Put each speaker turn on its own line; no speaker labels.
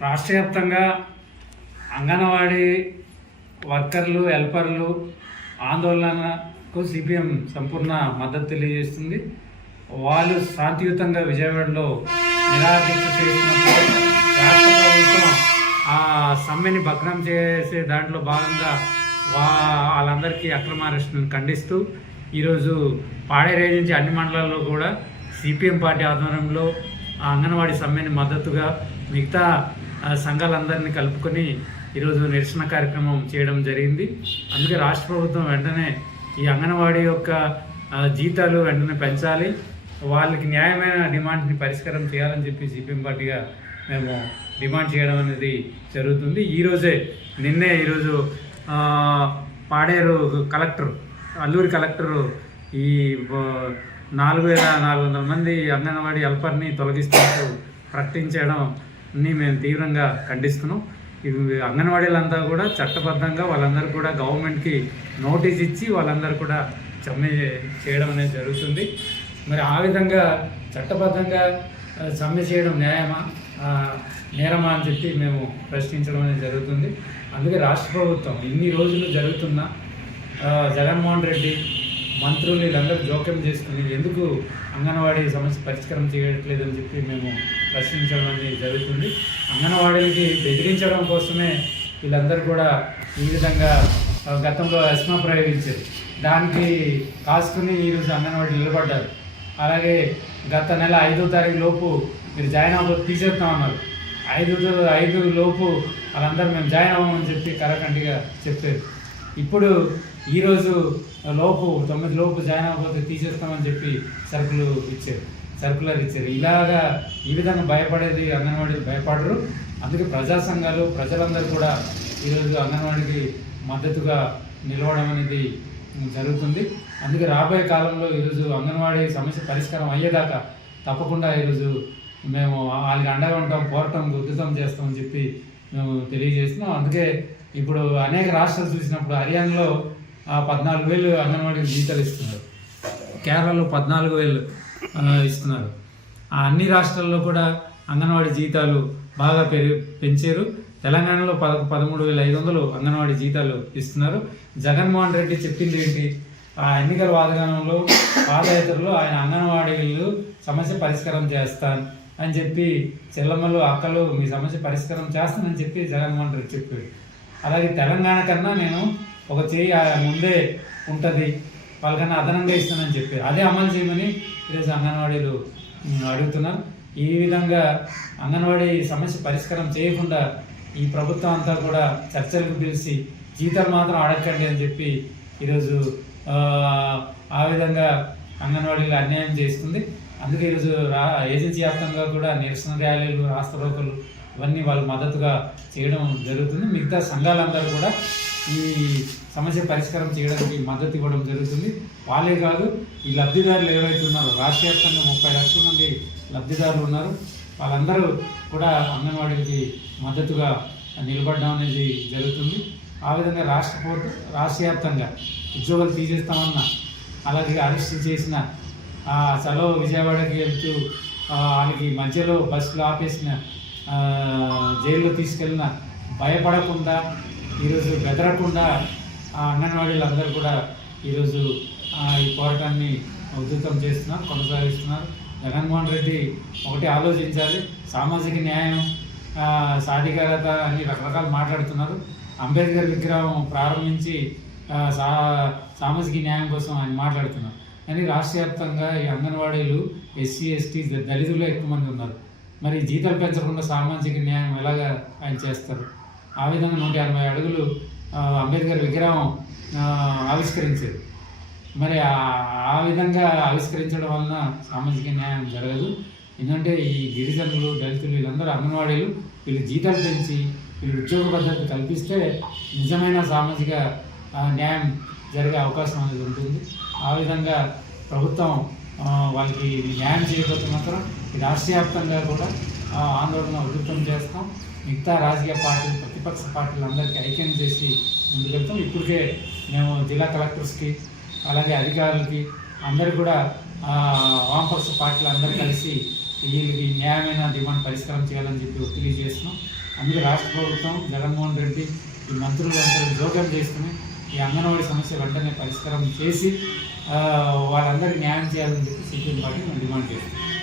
రాష్ట్ర వ్యాప్తంగా అంగన్వాడీ వర్కర్లు హెల్పర్లు ఆందోళనకు సిపిఎం సంపూర్ణ మద్దతు తెలియజేస్తుంది. వాళ్ళు శాంతియుతంగా విజయవాడలో నిరాదీక్ష చేసినప్పుడు రాష్ట్ర ప్రభుత్వం ఆ సమ్మెని భగ్నం చేసే దాంట్లో భాగంగా వా వాళ్ళందరికీ అక్రమ అరెస్టులను ఖండిస్తూ ఈరోజు పాడేరు నుంచి అన్ని మండలాల్లో కూడా సిపిఎం పార్టీ ఆధ్వర్యంలో అంగన్వాడీ సమ్మెని మద్దతుగా మిగతా సంఘాలందరినీ కలుపుకొని ఈరోజు నిరసన కార్యక్రమం చేయడం జరిగింది. అందుకే రాష్ట్ర ప్రభుత్వం వెంటనే ఈ అంగన్వాడీ యొక్క జీతాలు వెంటనే పెంచాలి. వాళ్ళకి న్యాయమైన డిమాండ్ని పరిష్కారం చేయాలని చెప్పి సిపిఎం పార్టీగా మేము డిమాండ్ చేయడం అనేది జరుగుతుంది. ఈరోజే నిన్నే ఈరోజు పాడేరు కలెక్టర్ అల్లూరి కలెక్టరు ఈ నాలుగు వేల నాలుగు వందల మంది అంగన్వాడీ హెల్పర్ని తొలగిస్తున్నట్టు ని మేము తీవ్రంగా ఖండిస్తున్నాం. ఇవి అంగన్వాడీలంతా కూడా చట్టబద్ధంగా వాళ్ళందరూ కూడా గవర్నమెంట్కి నోటీస్ ఇచ్చి వాళ్ళందరూ కూడా సమ్మె చేయడం అనేది జరుగుతుంది. మరి ఆ విధంగా చట్టబద్ధంగా ఆ, సమ్మె చేయడం న్యాయమా? నేరమా అని చెప్పి మేము ప్రశ్నించడం అనేది జరుగుతుంది. అందుకే రాష్ట్ర ప్రభుత్వం ఇన్ని రోజులు జరుగుతున్న జగన్మోహన్ రెడ్డి మంత్రులు వీళ్ళందరూ జోక్యం చేసుకుని ఎందుకు అంగన్వాడీ సమస్య పరిష్కారం చేయట్లేదని చెప్పి మేము ప్రశ్నించడం అనేది జరుగుతుంది. అంగన్వాడీలకి బెదిరించడం కోసమే వీళ్ళందరూ కూడా ఈ విధంగా గతంలో అస్మా ప్రయోగించారు. దానికి కాసుకుని ఈరోజు అంగన్వాడీ నిలబడ్డారు. అలాగే గత నెల ఐదో తారీఖు లోపు మీరు జాయిన్ అవ్వకపోతే తీసేస్తామన్నారు ఐదు ఐదు లోపు వాళ్ళందరూ మేము జాయిన్ అవ్వమని చెప్పి కరకంటిగా చెప్పారు. ఇప్పుడు ఈరోజు లోపు తొమ్మిది లోపు జాయిన్ అవ్వకపోతే తీసేస్తామని చెప్పి సరుకులు ఇచ్చారు. సర్కులర్ ఇచ్చారు. ఇలాగా ఈ విధంగా భయపడేది అంగన్వాడీలు భయపడరు. అందుకే ప్రజా సంఘాలు ప్రజలందరూ కూడా ఈరోజు అంగన్వాడీకి మద్దతుగా నిలవడం అనేది జరుగుతుంది. అందుకే రాబోయే కాలంలో ఈరోజు అంగన్వాడీ సమస్య పరిష్కారం అయ్యేదాకా తప్పకుండా ఈరోజు మేము వాళ్ళకి అండగా ఉంటాం పోరాటం గుర్తుతం చేస్తామని చెప్పి మేము తెలియజేస్తున్నాం. అందుకే ఇప్పుడు అనేక రాష్ట్రాలు చూసినప్పుడు హర్యానాలో ఆ, పద్నాలుగు వేలు అంగన్వాడీ జీతాలు ఇస్తున్నారు. కేరళలో పద్నాలుగు వేలు ఇస్తున్నారు. ఆ అన్ని రాష్ట్రాల్లో కూడా అంగన్వాడీ జీతాలు బాగా పెరి పెంచారు. తెలంగాణలో పద పదమూడు వేల ఐదు వందలు అంగన్వాడీ జీతాలు ఇస్తున్నారు. జగన్మోహన్ రెడ్డి చెప్పింది ఏంటి? ఆ ఎన్నికల వాదగానంలో పాదయాత్రలో ఆయన అంగన్వాడీలు సమస్య పరిష్కారం చేస్తాను అని చెప్పి చెల్లమ్మలు అక్కలు మీ సమస్య పరిష్కారం చేస్తానని చెప్పి జగన్మోహన్ రెడ్డి చెప్పాడు. అలాగే తెలంగాణ కన్నా నేను ఒక చేయి ఆ ముందే ఉంటుంది. వాళ్ళకన్నా అదనంగా ఇస్తానని చెప్పి. అదే అమలు చేయమని ఈరోజు అంగన్వాడీలు అడుగుతున్నారు. ఈ విధంగా అంగన్వాడీ సమస్య పరిష్కారం చేయకుండా ఈ ప్రభుత్వం అంతా కూడా చర్చలకు పిలిచి జీతాలు మాత్రం అడగండి అని చెప్పి ఈరోజు ఆ, విధంగా అంగన్వాడీలు అన్యాయం చేస్తుంది. అందుకే ఈరోజు రా ఏజెన్సీ వ్యాప్తంగా కూడా నిరసన ర్యాలీలు రాష్ట్రోకలు ఇవన్నీ వాళ్ళు మద్దతుగా చేయడం జరుగుతుంది. మిగతా సంఘాలందరూ కూడా ఈ సమస్య పరిష్కారం చేయడానికి మద్దతు ఇవ్వడం జరుగుతుంది. వాళ్ళే కాదు ఈ లబ్ధిదారులు ఎవరైతే ఉన్నారో రాష్ట్ర వ్యాప్తంగా ముప్పై లక్షల మంది లబ్ధిదారులు ఉన్నారు. వాళ్ళందరూ కూడా అంగన్వాడీకి మద్దతుగా నిలబడడం అనేది జరుగుతుంది. ఆ విధంగా రాష్ట్ర ప్రభుత్వం రాష్ట్ర వ్యాప్తంగా ఉద్యోగాలు తీసేస్తామన్న అలాగే అరెస్ట్ చేసిన ఆ చలో విజయవాడకి వెళ్తూ వాళ్ళకి మధ్యలో బస్సులు ఆపేసిన జైల్లో తీసుకెళ్ళిన భయపడకుండా ఈరోజు బెదరకుండా ఆ అంగన్వాడీలు అందరూ కూడా ఈరోజు ఈ పోరాటాన్ని ఉధృతం చేస్తున్నారు కొనసాగిస్తున్నారు. జగన్మోహన్ రెడ్డి ఒకటి ఆలోచించాలి సామాజిక న్యాయం సాధికారత అని రకరకాలు మాట్లాడుతున్నారు. అంబేద్కర్ విగ్రహం ప్రారంభించి సా సామాజిక న్యాయం కోసం ఆయన మాట్లాడుతున్నారు. కానీ రాష్ట్ర వ్యాప్తంగా ఈ అంగన్వాడీలు ఎస్సీ ఎస్టీ దళితులు ఎక్కువ మంది ఉన్నారు. మరి జీతాలు పెంచకుండా సామాజిక న్యాయం ఎలాగా ఆయన చేస్తారు? ఆ విధంగా నూట ఎనభై అడుగులు అంబేద్కర్ విగ్రహం ఆవిష్కరించారు. మరి ఆ- విధంగా ఆవిష్కరించడం వలన సామాజిక న్యాయం జరగదు. ఎందుకంటే ఈ గిరిజనులు దళితులు వీళ్ళందరూ అంగన్వాడీలు వీళ్ళు జీతాలు పెంచి వీళ్ళు ఉద్యోగ భద్రత కల్పిస్తే నిజమైన సామాజిక న్యాయం జరిగే అవకాశం అనేది ఉంటుంది. ఆ విధంగా ప్రభుత్వం వాళ్ళకి న్యాయం చేయకపోతే మాత్రం ఈ రాష్ట్ర వ్యాప్తంగా కూడా ఆందోళన ఉధృతం చేస్తాం. మిగతా రాజకీయ పార్టీలు ప్రతిపక్ష పార్టీలు అందరికీ ఐక్యం చేసి ముందుకెళ్తాం. ఇప్పటికే మేము జిల్లా కలెక్టర్స్కి అలాగే అధికారులకి అందరు కూడా వామపక్ష పార్టీలు అందరూ కలిసి వీళ్ళకి న్యాయమైన డిమాండ్ పరిష్కారం చేయాలని చెప్పి ఒత్తిడి చేస్తున్నాం. అందుకే రాష్ట్ర ప్రభుత్వం జగన్మోహన్ రెడ్డి ఈ మంత్రులు అందరూ జోక్యం చేసుకుని ఈ అంగన్వాడీ సమస్య వెంటనే పరిష్కారం చేసి వాళ్ళందరికీ న్యాయం చేయాలని చెప్పి సిపిఎం పార్టీ మేము డిమాండ్ చేస్తున్నాం